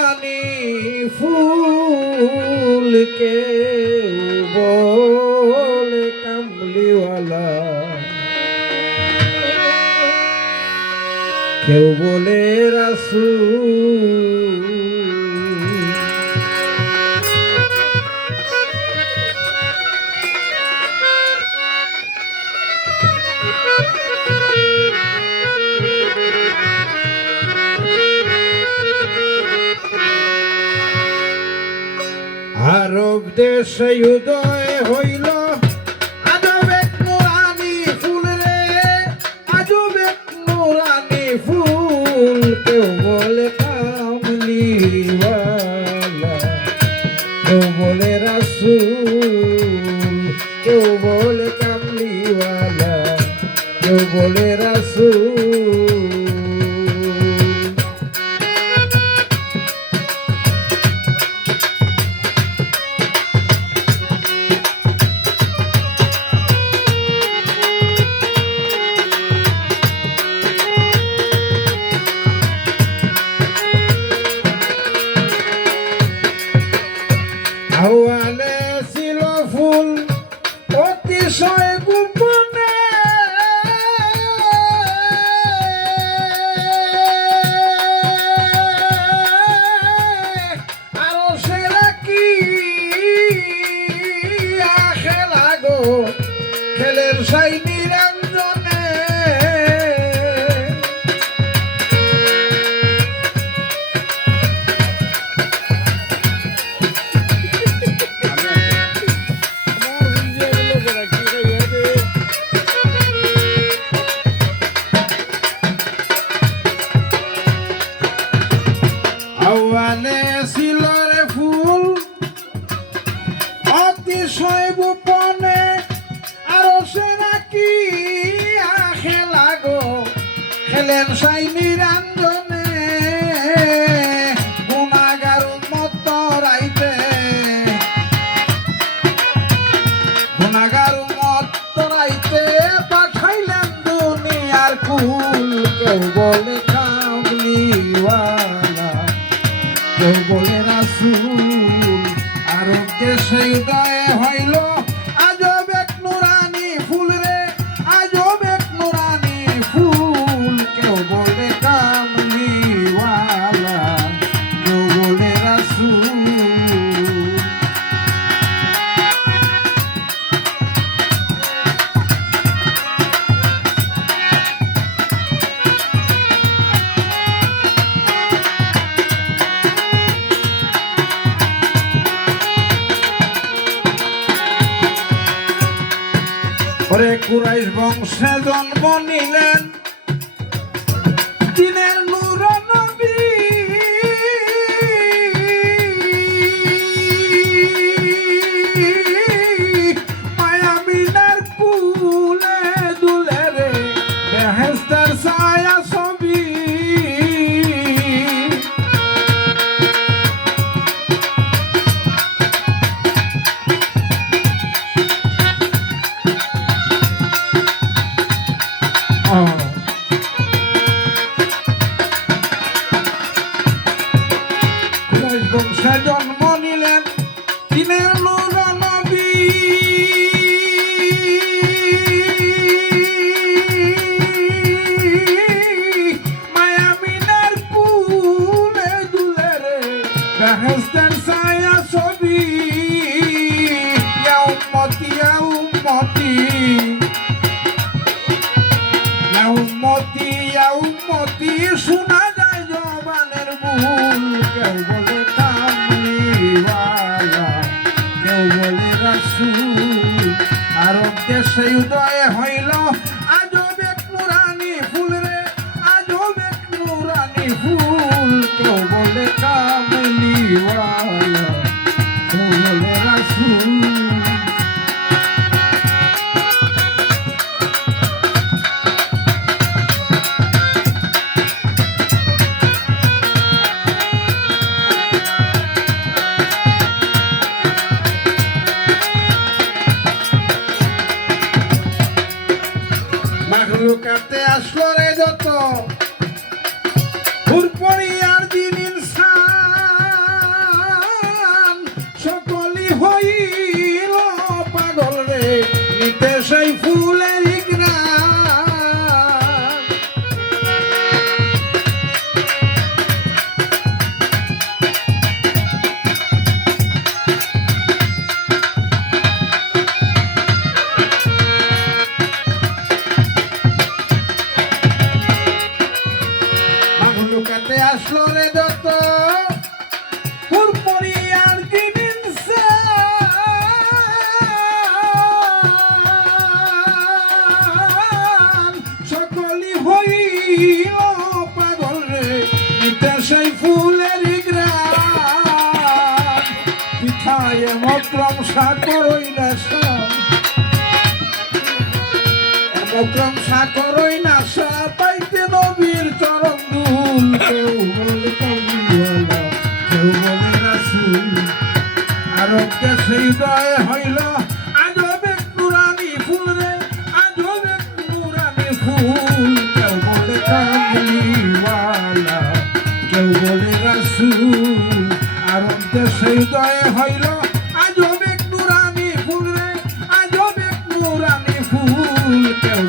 রানী ফুল কেউ বলে কামলিওয়ালা, কেউ বলে রাসূল। আরব দেশে উদয় হইল আজব এক নুরানি ফুল রে, আজব এক নুরানি ফুল। কেউ বলে কামলিওয়ালা, কেউ বলে রাসূল, কেউ বলে কামলিওয়ালা, কেউ বলে রাসূল। আওয়ালে ছিল ফুল অতিশয় গোপনে, আরো সেরা কি খেলা গো খেলের সাই নিরঞ্জনে। আওয়ালে ছিল রে ফুল অতিশয় গোপনে, আরো সেরা কি খেলা গো খেলেন সাই নিরঞ্জনে। গুনাগার উম্মত রাইতে, গুনাগার উম্মত রাইতে পাঠাইলেন দুনিয়ার কুল। কেউ বলে কামলিওয়ালা, কেউ বলে রাসূল। আরব দেশে উদয় হইল আজব এক নুরানি ফুল রে, আজব এক নুরানি ফুল। কেউ বলে কামলিওয়ালা, কেউ বলে রাসূল। ওরে কুরাইশ বংশে জন্ম নিলেন দিনের নূর নবী, মায়ামিনার কুলে দুলে রে বেহেশতের ছায়া ছবি। কুরাইশ বংশে জন্ম নিলেন দিনের নূর নবী, মায়ামিনার কুলে দুলে রে বেহেশতের ছায়া ছবি। ইয়া উম্মতি ইয়া উম্মতি, ইয়া উম্মতি ইয়া উম্মতি, শোনা যায় জবানের ভুল। কেউ বলে কামলিওয়ালা, কেউ বলে রাসূল। আরব দেশে উদয় হইল আজব এক নুরানি ফুল রে, আজব এক নুরানি ফুল। কেউ বলে কামলিওয়ালা, কেউ বলে রাসূল। মাখলুকাতে আসলো রে যত হুরপড়ি আর দিন ইনসান, মক্রম সাকরই নেশা মক্রম সাকরই নেশা পাইতে নবীর চরণ দুল কেউ বলে কবিওয়ালা কেউ বলে রাসূল আর দেশে হৃদয়ে হইল আজব এক নুরানি ফুল রে আজব এক নুরানি ফুল কেউ বলে কবিওয়ালা কেউ বলে রাসূল আর দেশে হৃদয়ে হইল আজব এক নুরানি ফুল রে আজব এক নুরানি ফুল কেউ